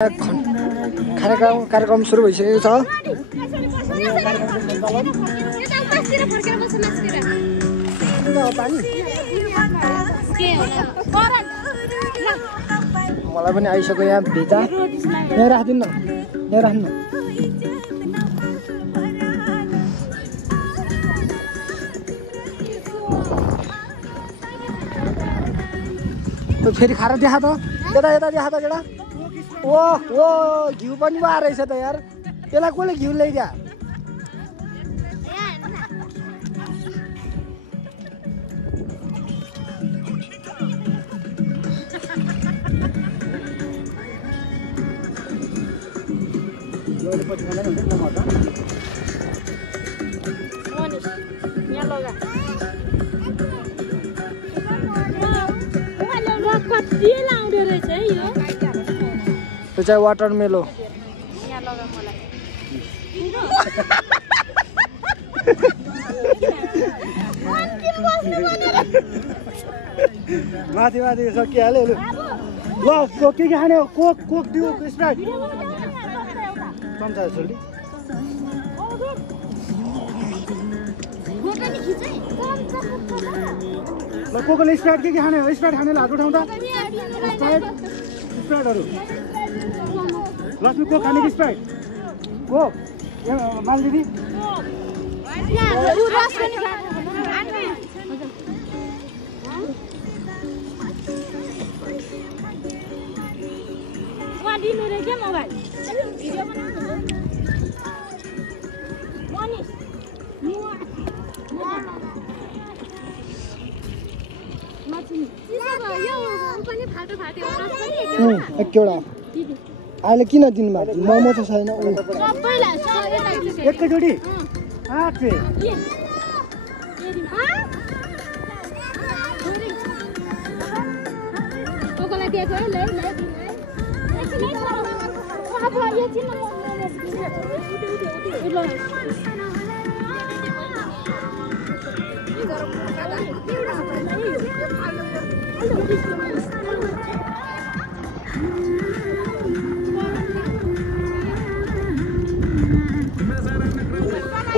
कार्यक्रम सुरु भइसकेको छ। मलाई पनि आइसक्यो यहाँ भिजा। यहाँ राखिदिनु न, यहाँ राख्नु। फेरि खाएर देखा त, यता यता देखा त केटा। ओ घिउ पनि भएर रहेछ त यार। त्यसलाई कसले घिउ ल्याइदिया? त्यो चाहिँ वाटर मेलो। माथि माथि सकिहाल्यो। ल के खाने हो? कोक दियो, स्प्राइट चम्चा छोडी। ल कोकले स्प्राइट के खाने हो? स्प्राइट खाने हात उठाउँछ। स्प्राइटहरू लक्ष्मी कोक खाने कि स्प्राइट? कोक माल दिदी एकवटा अहिले किन दिनुभएको? मोमो त छैन। एकैचोटि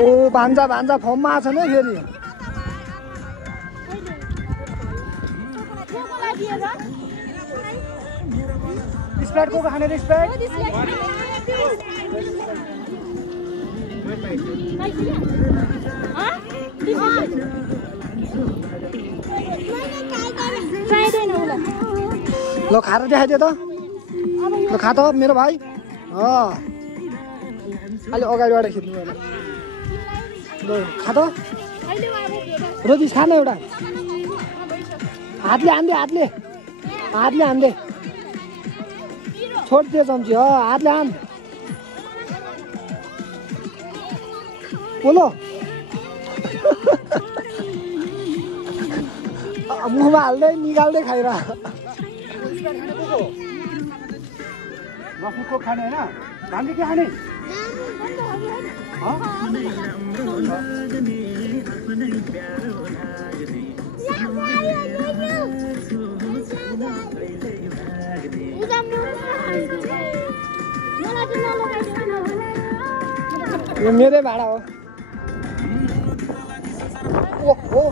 ओ भान्जा फर्ममा छ नि फेरि। स्प्राइट को खाने रे? स्प्राइट ल खाएर देखाइदियो त। ल खा त मेरो भाइ। अलि अगाडिबाट खिच्नु पर्यो। ल खा त रोजिस, खान एउटा। हातले हान्दे छोडिदियो चम्ची। हातले हान। बोलो मुखमा हाल्दै निकाल्दै खाइरह। लक्ष्मी कोक खाने होइन? हामीले के खाने? यो मेरै भाडा हो। ओहो